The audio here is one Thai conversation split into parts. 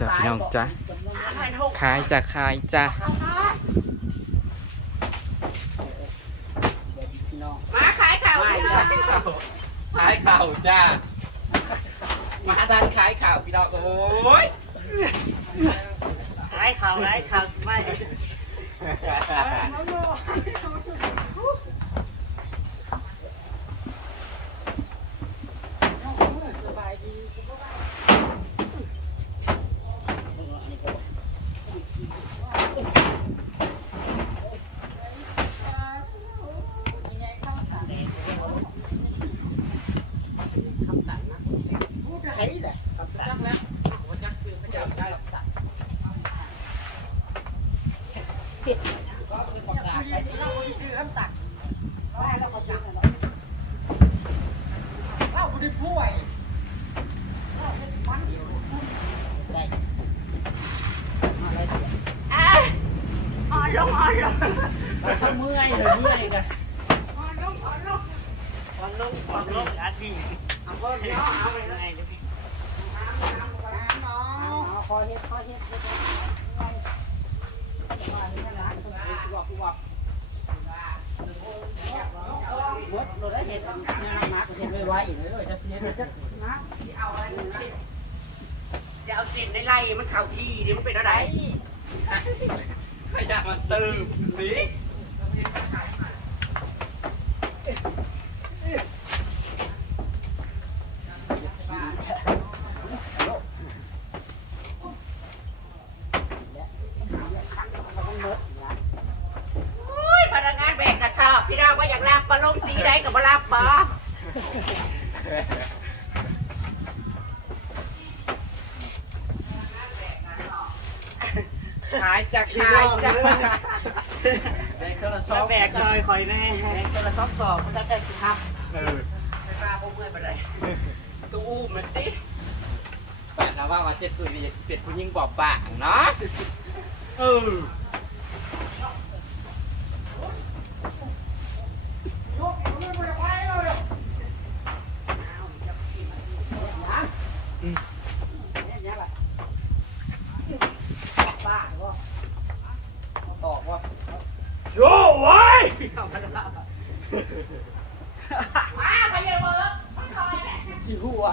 จ้ะพี่น้องจ้ะขายจ้ะขายจ้ะมาขายข่าวขายข่าวขายข่าจ้ามาดันขายข่าวพี่น้องโอ้ยขายข่าวขายข่าวไม่ ขายจ้ะขายจ้ะแบกกระสอบแบกซอยคอยแน่แบกกระสอบสอบมันจะได้สิครับเออไม่ปลาพวกเมื่อยไปเลยตู้อู้มันติแปดนะว่าว่าเจ็ดตุยนี่จะเป็นผู้หญิงบอบบางเนาะเออ ป้าก็ ตอกว่า โจ้ไว้มาไปเลยเบิร์ดซอยแหละชิหัว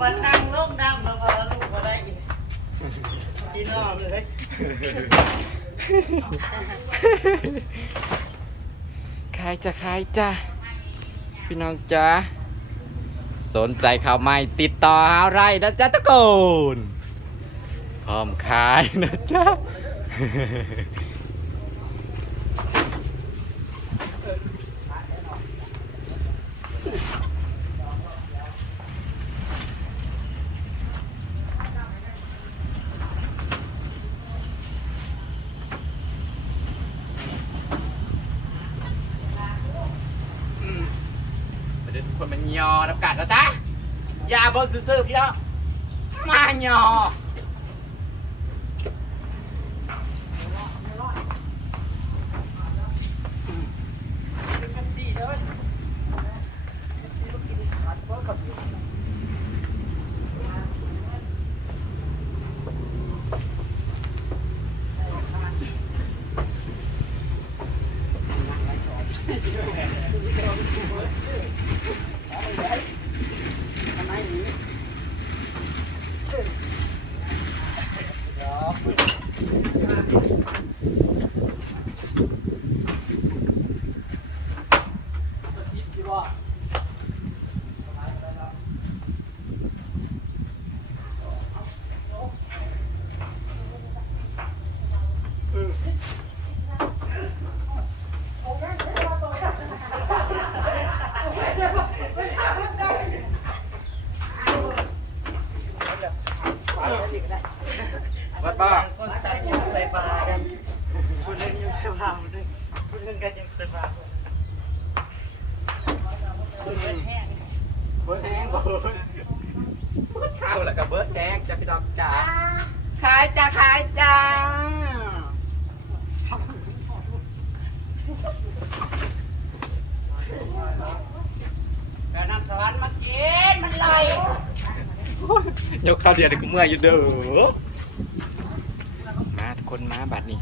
มันนั่งลงดำแล้วพอลูกก็ได้กินกินรอบเลยขายจะขายจ้ะ พี่น้องจ้าสนใจข่าวใหม่ติดต่อหาไรนะจ๊ะทุกคนพร้อมขายนะจ๊ะ มาดูทุกคน มันยอรับกัดแล้วจ้ะอย่าเบิ่งซื่อๆพี่น้องมายอ すごい。 แล้วน้ำสวรรค์มากินมันไหลยกข้าวเดียวเด็กก็เมื่อยอยู่เด้อมาทุกคนมาบัดนี้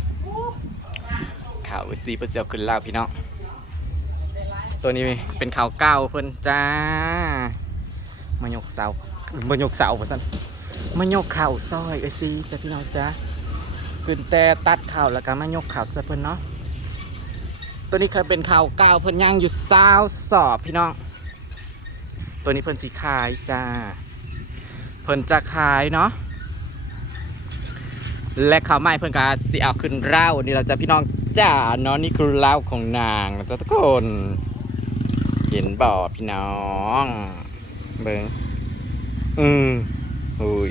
ข่าวซีเปอร์เซียวขึ้นแล้วพี่น้องตัวนี้เป็นข่าวเก้าเพิ่นจ้ามายกเสามายกเสาพ่ซั่นมายกข่าวซอยเอ้ยซีจ้ะพี่น้องจ้าขึ้นแต่ตัดข่าวแล้วก็มายกข่าวซะเพิ่นเนาะตัวนี้เคยเป็นข่าวเก้าเพิ่นย่างอยู่ซาวสอบพี่น้อง ตัวนี้เพิ่นสีขายจ้า เพิ่นจะขายเนาะ และข้าวไม้เพิ่นก็สิเอาขึ้นเล่านี่เราจะพี่น้องจ้าเนาะนี่คือเล่าของนางนะจ๊ะทุกคน เห็นบ่อพี่น้อง เบิ่งอืมอุ้ย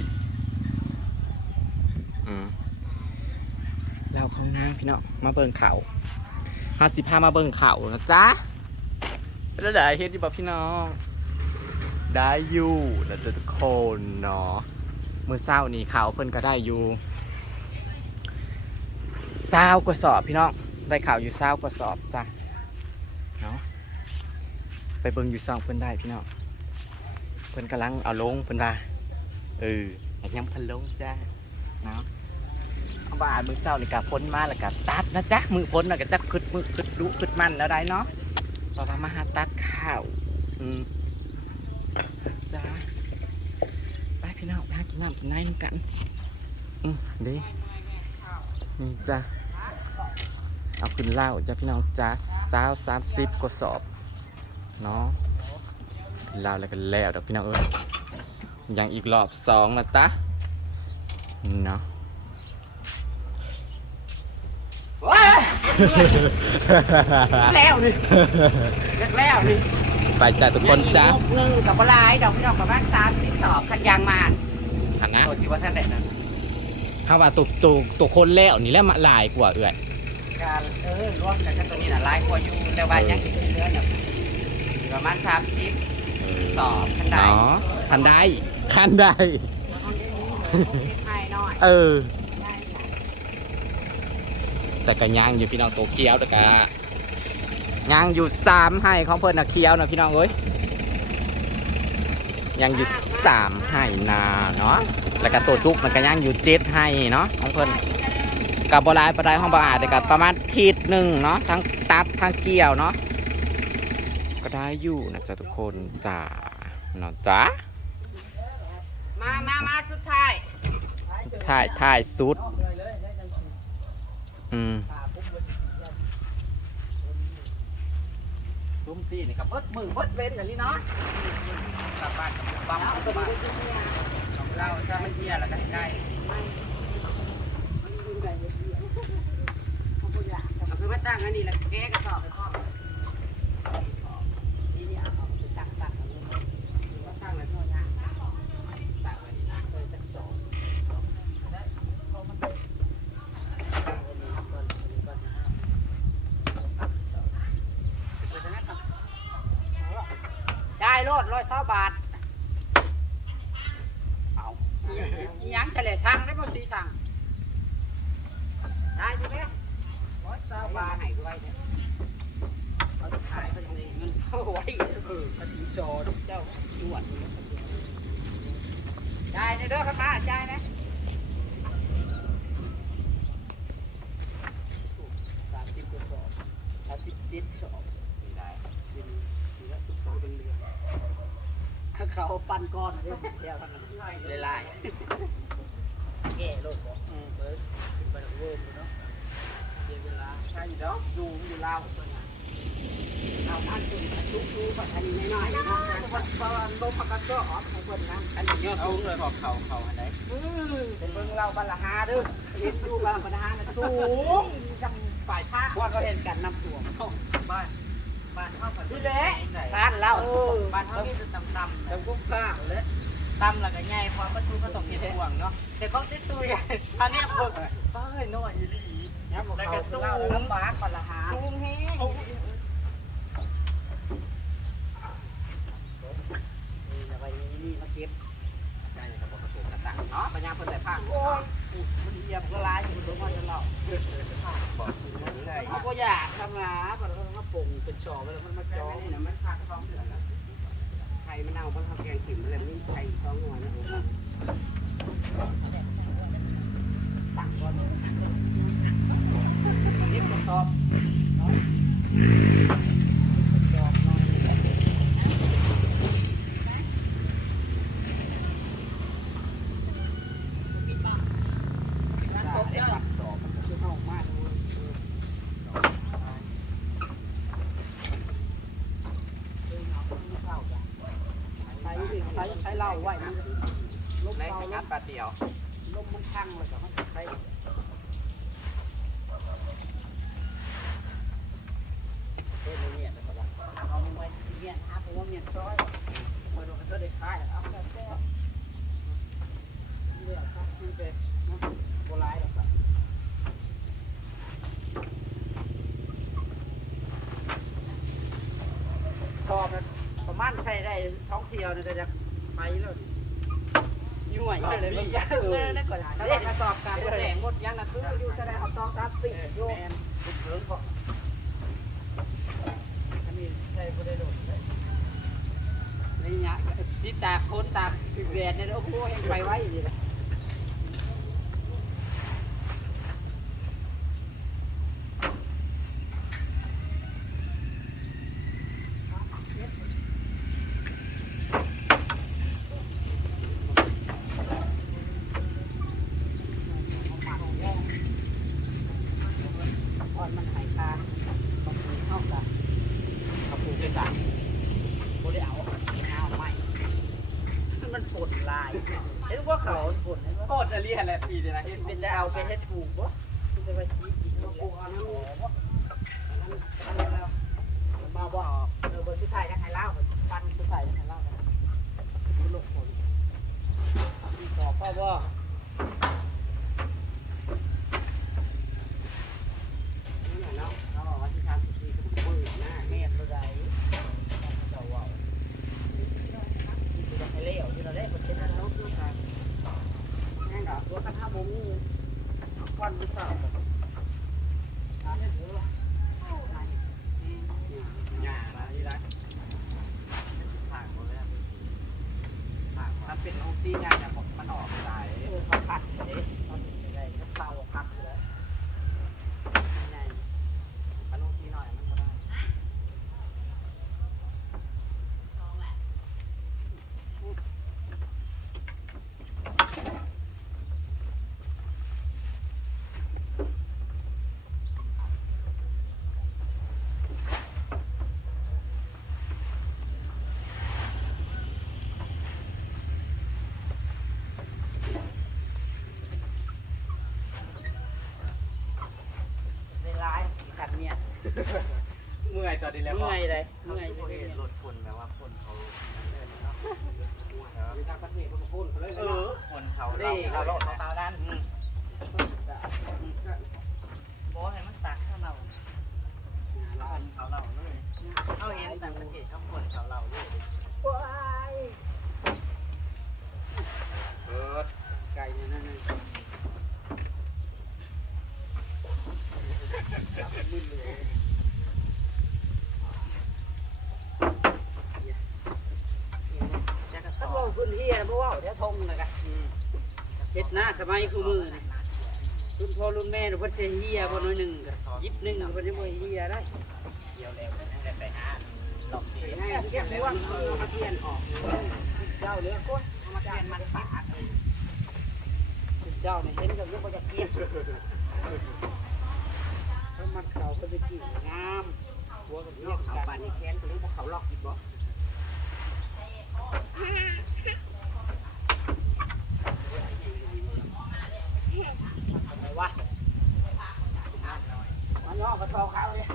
อืมเล่าของนางพี่น้องมาเบิ่งเขาห้าสิบห้ามาเบิ่งเขานะจ๊ะแล้วได้เฮ็ดอยู่บ่พี่น้อง ได้อยู่นะจ๊ะทุกคนเนาะมือเศร้านี่ข่าวเพิ่นก็ได้อยู่เศร้ากว่าสอบพี่น้องได้ข่าวอยู่เศร้ากว่าสอบจ้ะเนาะไปเบิ่งอยู่ซองเพิ่นได้พี่น้องเพิ่นกำลังเอาลงเพิ่นว่าเอออยากยังทันลงจ้าเนาะเอาบ่ายมือเศร้านี่กะพ้นมาแล้วก็ตัดนะจ๊ะมือพ้นแล้วก็จะขึ้นมือขึ้นรู้ขึ้นมันแล้วได้เนาะต่อมามาหาตัดข้าวอืม จ้าไปพี่น้องไปหากินน้ำกินน้ำน้ำกันอืมดีนี่จ้าเอาขึ้นเหล้าจ้าพี่น้องจ้าสาวสามสิบกว่าสอบเนาะขึ้นเหล้าแล้วก็แล้วเดี๋ยวพี่น้องเอ้ยยังอีกรอบสองนะจ๊ะเนาะว้าแล้วนี่แล้วนี่ ไปจ้าทุกคนจ้าลูกหนึ่งกับปลายดอกพี่ดอกประมาณสามสิบสอบคันยางมานหันนะโอ้ที่ว่าท่านเด็ดนั้นถ้าว่าตัวตัวตัวคนแล้วนี่แหล้วมาหลายกว่าเอื่อยการเออรวมกันกับตัวนี้น่ะหลายกว่าอยู่แต่ว่ายังอีกเดือนเนี่ยประมาณสามสิบสอบคันใดเนาะคันได้คันได้ให้น้อยเออ แต่ก็ย่างอยู่พี่น้องตัวเคี้ยวแต่ก็ ย่างอยู่สามให้ของเพิ่นนะเคี้ยวนะพี่น้องเอ้ยย่างอยู่สามให้นาเนาะแล้วก็ตัวซุกมันก็ย่างอยู่เจ็ดให้เนาะของเพิ่นกับบหลายประดายห้องบาอาจแต่กับประมาณทีดหนึ่งเนาะทั้งตัดทั้งเกี่ยวเนาะก็ได้อยู่นะจ๊ะทุกคนจ้าเนาะจ้ามามามาสุดท้ายสุดท้ายท้ายสุด อืม ซุ้มตีนี่กับเบิดมือเบิดเว้นอย่างนี้เนาะกลับบ้านกับปั๊มตัวนี้ของเราถ้าไม่เที่ยแล้วก็ใกล้เอาคือมาตั้งอันนี้แล้วแกกระสอบไปครอบนี่นี่เอาเอาไปตั้งตั้งเอาไว้ว่าตั้งไว้เท่านั้นตั้งไว้นี่เคยจักสองสองแล้วพอมันเป็นอันนี้ก่อนอันนี้ก่อนนะฮะตั้งสองเดี๋ยวจะให้ทำได้ โลดร้อยเศร้าบาท เอาอีหยังเฉลี่ยช่างได้บ่สีช่างได้ใช่ไหมร้อยเศร้าบาทให้ไวเนี่ยเขาจะขายเป็นเงินเข้าไว้เออภาษีโซดเจ้าจวดได้ในเด้อครับมาได้นะสามสิบกว่าสอบสามสิบเจ็ดสอบไม่ได้เป็นเหลือสิบสองเป็นเรือนถ้า เขาปั้นก้อนเดียวเดี๋ยวทำมันลายแก่โลดบอกอืมเบิร์ดเป็นไปเวิร์มเนาะเสียเวลาใช่เนาะดูอยู่ลาวเพิ่นน่ะเอาอันตุนทุกดูปัตตานีน้อยๆนาะวัดตอนลมพักกระโจออกของเพิ่นนอันนี้ยอดสูงเลยบอกเขาเขาอันไหนเป็นเบิ่งเราบัลละหาด้อเห็นดูบัลละหาสูงจังฝ่ายท่าว่าเขาเห็นกันนำถ่วงบ้าน บ้านเฮากันนี่แหละบ้านเราบ้านเฮานี่จะต่ำๆต่ำกุ้งข้าวเลยตำแล้วก็ใหญ่ความประตูก็ต้องมีห่วงเนาะแต่เขาติดตุยอันนี้เพิ่งเฮ้ยน้อยอีหลีแล้วก็สูงลำบากกว่าละหาสูงแฮงนี่เอาไว้นี่มาเก็บใช่ครับประตูกระตังเนาะปัญญาเพิ่นได้พังโอ้ยมันเหยียบละลายสิมันลงมาจะเล่า เขาก็อยากทำงานมันก็มาปรุงเป็นชอไปแล้วมันมาจองเนี่ยมันขาดท้องเดือนละไข่มันเอามันทำแกงขิมอะไรนี่ไข่สองหน่วยนะผมสั่งก่อนเรียบกระสอบน้อยกระสอบน้อยร้านโต๊ะได้ปักสอบมันก็คือเอามากเลย ใช้ใช้ใช้เหล้าไว้มันลม ใน เบา ข ล ยัน ม ปลาเดียว ลมมันพังเลยก็มันใช้เฮ้ยเนี่ยนะครับเอามาไว้ที่เนี่ยหาผมว่าเนี่ยซอยมาดูกันเธอได้ขายเอาแบบก็เลือกครับมันเป็นนะโบราณหรอกครับชอบนะประมาณใช้ ได้สองเที่ยวนี่ก็จะไปแล้วยุ่วยเลยมันยากเลยนั่นถ้าเล่เรานกราสอบการแข่งหมดยังนะคืออยู่แสดงเอาตองตามสิโยมเพิ่งก่อนอันนี้ใช่ไม่ได้โดนนี่เนี่ยสิตาคนตาแดดเนี่ยโอ้โหยังไปไว้อยู่เลย อ่อนมันหายคาบางทีเข้ากับกระปูเป็นดังโบได้เอาเอาไม่มันผ ลลายเห็นว่าเขาผลเห็นว่าโคตรจะเรียกแหละปีเดียวนะเห็นเป็นได้เอาไปเฮ็ดถูกบ่เป็นได้ไปชี้กินแล้วปูเอาน้ำหอมบ่อันนั้นอันนั้นแล้วมาบ่เออเบอร์สุดท้ายจะให้เล่าปันสุดท้ายจะให้เล่ากันมันลงผลมีต่อพ่อบ่นั่นแหละเนาะเราบอกว่าที่ทำพิธีก็ต้องมือหน้าแม่นบ่ได้เจ้าเว้าที่จะให้เลี้ยวที่เราได้คนเป็นอันเนาะเนาะครับแม่นดอกตัวกันห้าโมงนี่ วันที่สามอันนี้ถือว่าไหนอืม หญ้านะที่ไรผ่านหมดเลยผ่านถ้าเป็นองค์ซีหญ้าเนี่ยมันออกหลาย เออเขาขัดเด้ตอนนี้ไม่ได้เขาเป่าขัดอยู่แล้วไง ถ้าองค์ซีหน่อยมันก็ได้ เวลาขัดเนี่ย เมื่อยตัวดีแล้วเมื่อยเลยเมื่เมื่ออยยเห็นรถคนแบบว่าคนเขาเล่นเนาะมีทางประเทศเขาพูดเขาเลย เอ เนาะ อคนเขาเราเราเราเขาตาด้าน บอกให้มันตักข้างเรา เราเขาเราเลยเขาเห็นต่างประเทศเขาคนเขาเราเลย ว้าย เออ ไก่เนี่ยนั่นน่ะมึนเลยถ้าบอกพื้นที่นะเพราะว่าเดี๋ยวทงเลยกันเฮ็ด หน้าสมัยคือมือนี่รุ่นพ่อรุ่นแม่เพิ่นสิเฮียบ่น้อยหนึ่งก็ยิบหนึ่งเพิ่นสิบ่เฮียได้เกี่ยวแล้วนั่งแต่ไปหาหลอกดีให้เทียบว่าเอามาเทียนออกเจ้าเหลือก้นเอามาเปลี่ยนมันปากเจ้าเนี่ยเห็นกับยกมาจากเกียร์ถ้ามันเขาก็จะกี่งามหัวกับเรียกเขาปานนี่แค้นตัวนี้พวกเขาลอกอีกบ่ทำไมวะมันย่อมาทอเขาเลย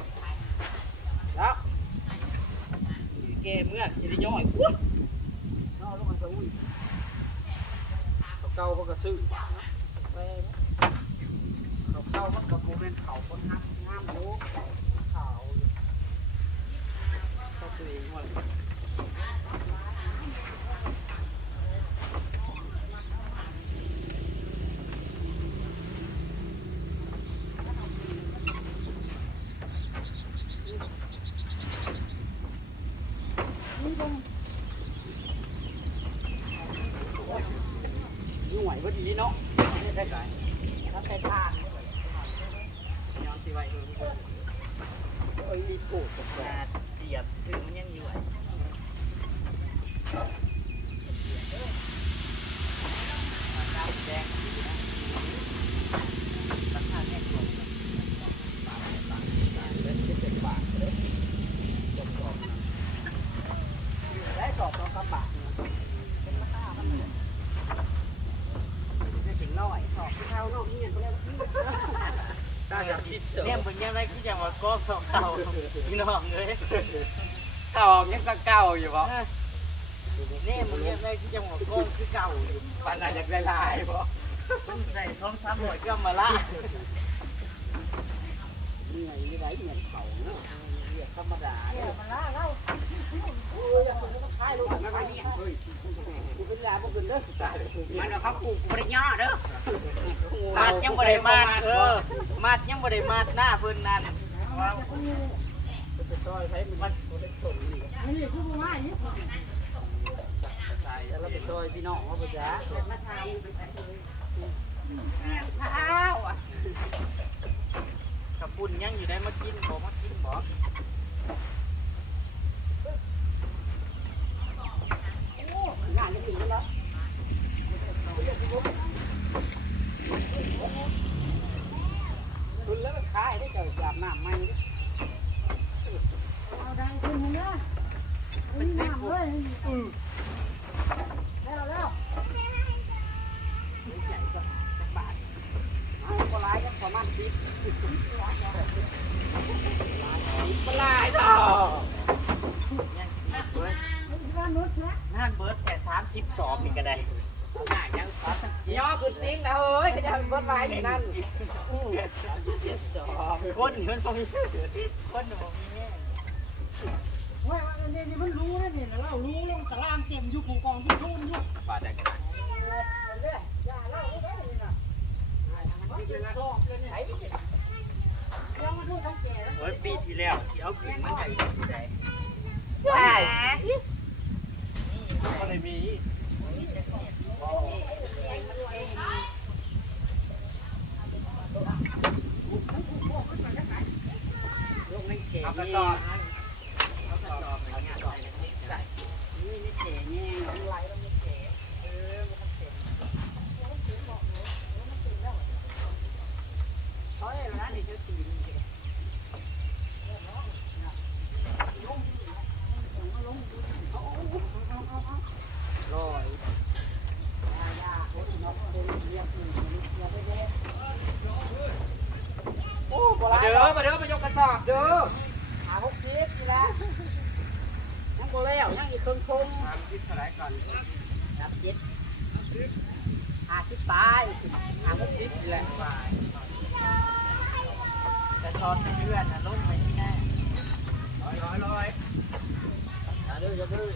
แล้วแกเมื่อสิได้ย่อยวุ้ย่อลงมาซะอุ้ยเขาเก่าเขาก็ซื้อ ไปเขาเข้ามันกับโมเมนต์เขาคนห้ามห้ามรู้เขาเขาตัวเองหมด หน่วยพอดีเนาะได้ไก่ถ้าใช้ทานย้อนสิ ไว้เออโอ้ยปวดกับแเสียบซึ่งมันยังอยู่อะ แดงราคาแน่กลมบาทบาทเป็นเป็นบาทเลยจบจบได้สอบสองสามบาทเป็นราคามันเลยได้ถึงร้อยสอบที่เท่าน้องนี่ก็ได้ที่ได้จากสิบเสือ เนี่ยมึงยังไงกูจะมาก้อสองเต่าพี่น้องเลย เก่า ยังสักเก่าอยู่บ่เนี่ยมึงยังไงกูจะมาก้อคือเก่าอยู่ปันอาจจะได้ลายบ่ต้องใส่ซ้อมซ้ำหน่อยก็มาละเหนื่อยไรเหนื่อยเขาเนาะเรียกธรรมดาเนี่ยมันล่าเล่าโอ้ยคนก็ท้ายรถไม่ไปเนี่ยเฮ้ยกูเป็นยาพวกคุณเด้อตายเลยมันเอาเขาปลูกกูไม่ได้ย่อเด้อมัดยังบ่ได้มัดเออมัดยังบ่ได้มัดหน้าเพิ่นนั่นจะ ซอยใช้มันมันเป็นส่งนี่นี่คือว่าอย่างนี้ใช่แล้วเราไปซอยพี่น้องว่าไปจ้ามาทายข้าวอะกับปุ่นยังอยู่ได้มากินบ่มากินบ่งานจะถึงแล้วคุณแล้วขายได้เกิดจากน้ำไม่ นนะเป็นน้ำเลยแล้วแล้วใหญ่กว่าบาทเอาก็ร้ายก็ประมาณสิบสิบลายดอกยังสิเบิดว่านุชนะนั่นเบิดแค่32นี่ก็ได้ง่ายยังครับย่อขึ้นติ้งนะเฮ้ยก็จะเป็นเบิดลายนี่นั่นเจ็ดสองคนนี่มันบ่มีคน ว่าอันนี้มันรู้นะเนี่ยเรารู้ลงตารางเต็มอยู่กูกองที่ทุ่นอยู่บาดได้กันอย่าเล่าได้เลยนะเป็นซอกเลยเนี่ยยังแก่แล้วเฮ้ยปีที่แล้วที่เอาขึ้นมันใส่ใส่ใช่ก็เลยมีลูกไม่เก๋เอากระนี่สอบ ม่เก๋นี่น้องไหลแล้วไม่เก๋เขาเองนะนี่เจ้าตีนลอยโอ้โห มาเด้อมาเด้อมายกกระสอบเด้อ หาหกสิบนี่ ละยังบ่แล้วยังอีกครึ่งทงทำคิดเท่าไหร่ก่อนรับเจ็ดห้าสิบปลายห้าหกสิบนี่แหละฝ่ายแต่ตอนเพื่อนน่ะลงไปที่แน่ร้อยร้อยร้อยอย่าดื้ออย่าดื้อ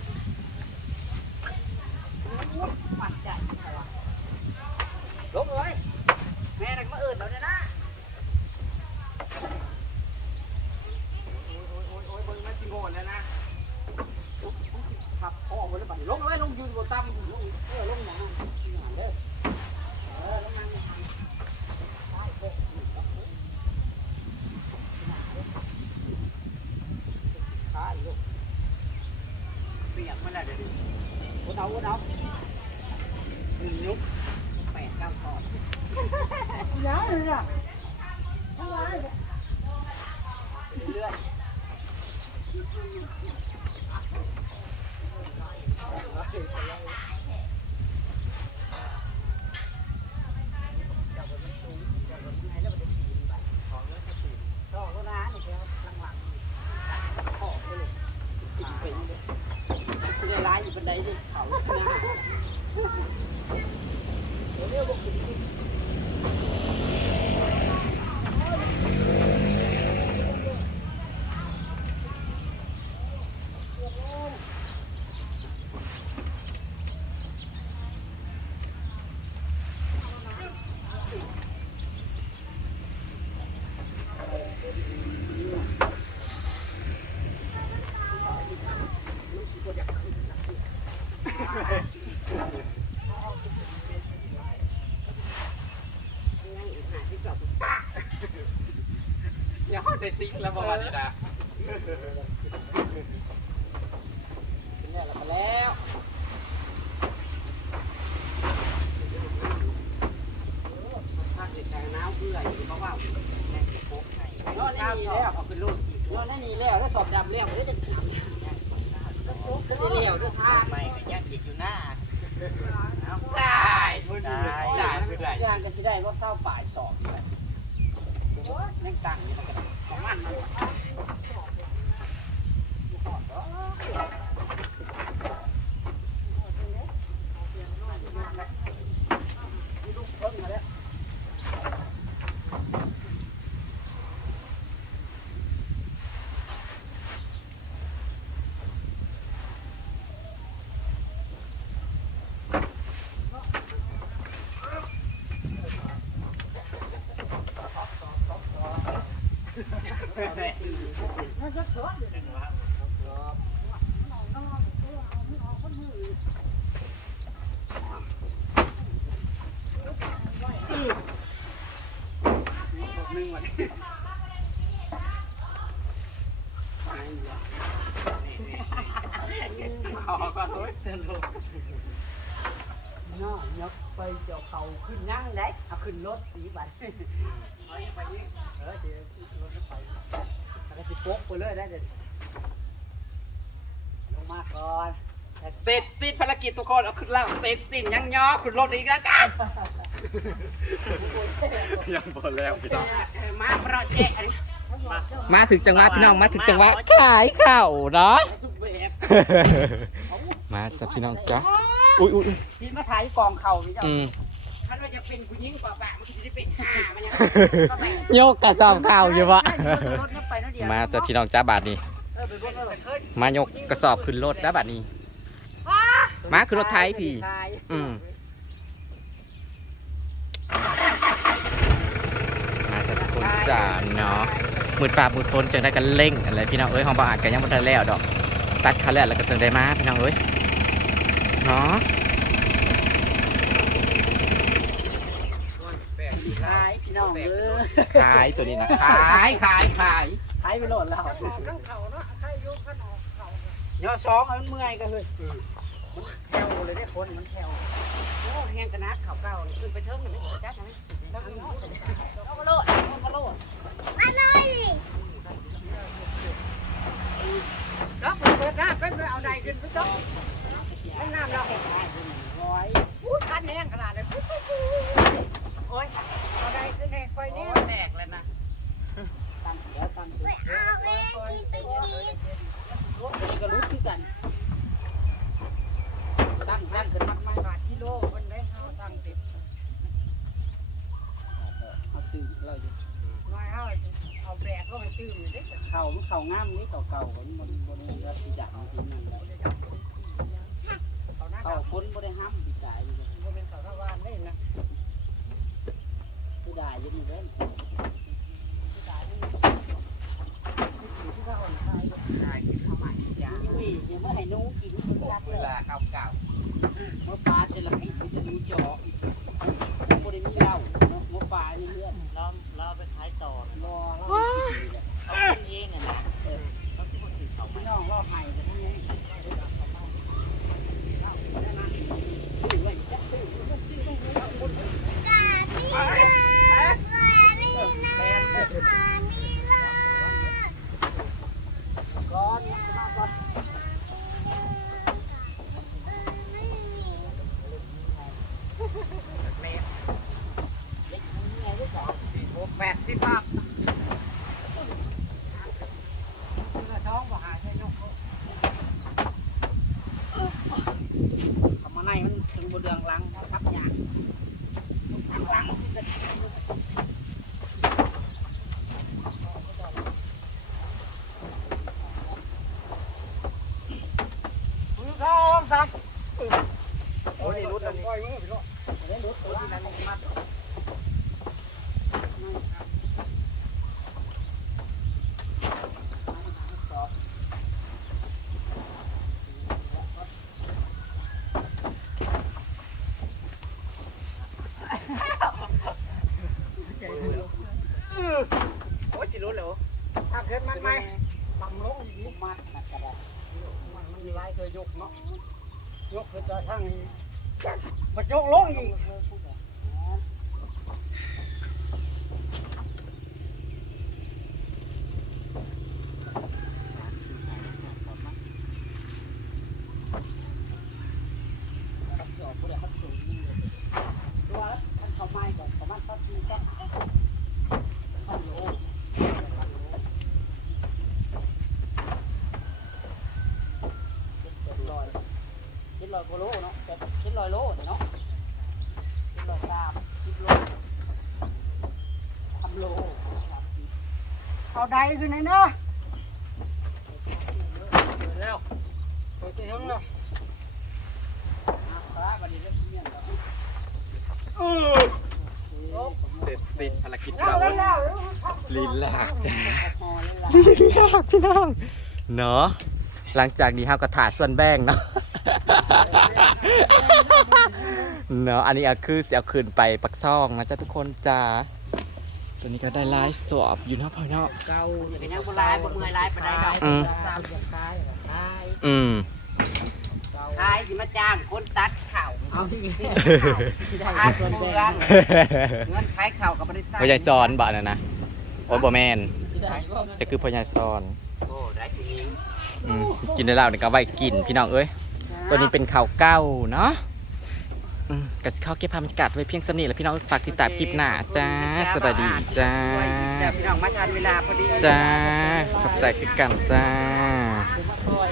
Oh, เซซิงแล้วประมาณนี้นะเนี่ยเราแล้วถ้าเกิดแต่น้ำเพื่อนเพราะว่าแม่จะพกให้นอนนี่แล้วเอาขึ้นรถนอนนี่แล้วแล้วสอบดำแล้วเดี๋ยวจะกินก็เลี้ยวด้วยทาไม่ก็ยังติดอยู่หน้าได้ได้ได้ได้ยางก็สิได้ว่าเศร้าป่ายสอบเลยนั่งตังอยู่มันก็ได้ของมันมันลูกเพิ่งมาแล้ว นึ่งวันขอก่อนเน้อยกไปเจ้าเขาขึ้นนั่งได้เอาขึ้นรถสีบันเออเดี๋ยวรถไปแล้วก็สิโป๊ก ไปเลยได้เดี๋ยวลงมาก่อนเสร็จสิ้นภารกิจทุกคนเอาขึ้นล่างเสร็จสิ้นยังย่อขึ้นรถอีกแล้วกันยังพอแล้วพี่น้องมาเราแจ๊ะมาถึงจังหวะพี่น้องมาถึงจังหวะขายเข่าเนาะทุกแบบมาจ้ะพี่น้องจ้ะอุ้ยอุ้ยอุ๊ยพี่มาถ่ายกองเข่าพี่เจ้าอื มคันว่าจะเป็นผู้หญิงป่าปะมันจะได้เป็นห่ามันยังโยกกระสอบข้าวอยู่วะรถเนี่ยไปนั่นเดียวมาจ้ะพี่น้องจ้าบาทนี้เออไปรถเลยเคยมายกกระสอบขึ้นรถแล้วบาทนี้มาขึ้นรถไทยพี่อืมมาจ้ะทุกคนจ้าเนาะมืดฟ้ามืดฝนจังได้กันเร่งอะไรพี่น้องเอ้ยห้องบ่อาจกันยังบ่ทันแล้วดอก ตัดคันแล้วแล้วก็จังได้มาพี่น้องเอ้ยเนาะ ขายพี่น้องเออ ขายตัวนี้นะขายขายขายขายไปโหลดแล้วข้างเขาเนาะใครยกข้างออกเขายอสองเอามันเมื่อยก็เลยมันแถวเลยได้คนมันแถวโอ้แหงกระนัดเขาเก่าขึ้นไปเทิงกันไหมจ้าไหมแล้วพี่น้องเอามาโลดเอามาโลดแล้วเปิดหน้าเป็นเอาใดขึ้นไปจ้องให้น้ำเราร้อยพูดคันแห้งขนาดเลยโอ้ย เอาใดขึ้นให้ไฟโอ้นี้แตกแล้วนะตั้งเดี๋ยวตั้งตัวเอาแม่กินไปกินรถนี้ก็รู้ที่กันตั้งตั้งขึ้นมากไม่บาทกิโลคนได้เอาตั้งติดเอาซื้อเราอยู่น้อยเอาเอาแบกก็ไปตื้มเลยเด้เข่ามันเข่างามนี่เก่าเก่ามันบนบนรัสีดังสีนั่นแหละเขาหน้าเข่าคนบ่ได้ห้ามปีกายนี่ ก็เป็นเขาทวารได้นะ คือได้ยังมี เว้นได้กินข้าวใหม่จ้าอุ้ยยังไม่ให้นู้กินเวลาข้าเก่าเมื่อปลาจะละกินจะดูจองบ่ได้มีเหล้าเนาะเมื่อปลานี่เพื่อน เราเราไปขายต่อ รอ เขาคนเองเนี่ยนะเขาที่คนสื่อเขา พี่น้องรอไห้แต่ทั้งนี้ซื้อไว้จักซื้อต้องซื้อต้องซื้อต้องคนก่อนมาก่อน เมตร ไงลูกสาว โอ้แปดสิบภาพ ท้องบ่หาใช่นก ทำมาในมันถึงบนเรืองลังทับยางลัง ทองสัก โอ้นี่รุดแล้วนี่ ปล่อยมือไปรอ เล่นรถตัวนั้นมา โอ้จิรุดแล้ว เฮ็ดมันไหมต่ำลงดี มัดนะกระดาษ มันมันมีหลายเคยยกเนาะยกคือจะทั้ง มันยกลงอีก สอบผู้ใดเขาสูงนี่เลยตัวมันเข้าไม้ก่อนประมาณสักสี่แค่พันโลพันโลเจ็ดร้อยเจ็ดร้อยกว่าโลเนาะเจ็ดร้อยโลเนาะเจ็ดร้อยสามสิบโลสามโลสามสิบ เอาใดขึ้นไหนเนาะแล้วไปที่ห้องเนาะฟ้าบันนี้เริ่มเงียบแล้วเสร็จสิ้นภารกิจแล้วเราแล้วแล้วลีลาจ้าพอเลยล่ะลีลาพี่น้องเนาะหลังจากนี้เฮาก็ถ่าส่วนแบ่งเนาะเนาะอันนี้ก็คือเสียคืนไปปักซ่องนะจ๊ะทุกคนจ้า ตัวนี้ก็ได้ไลฟ์สอบอยู่เนาะพ่อเนาะเก่าอย่างนี้บ่ลายบ่เมื่อยลายปานใดดอกอืมสาวจะขายขายอืมขายสิมาจ้างคนตัดข้าวเอาที่นี่ขายส่วนแบ่งเงินขายข้าวก็บ่ได้ใส่พ่อใหญ่สอนบ่นั่นนะโอ้ยบ่แม่นสิได้บ่เงินแต่คือพ่อใหญ่สอนโอ้ได้ผู้หญิงอืมกินได้แล้วนี่ก็ไว้กินพี่น้องเอ้ยตัวนี้เป็นข้าวเก้าเนาะอืม กสิข้าเก็บภาพบรรยากาศไว้เพียงสำนีแล้วพี่น้องฝากติดตามคลิปหน้าจ้าสวัสดีจ้าพี่น้องมาทานเวลาพอดีจ้าขอบใจคือกันจ้า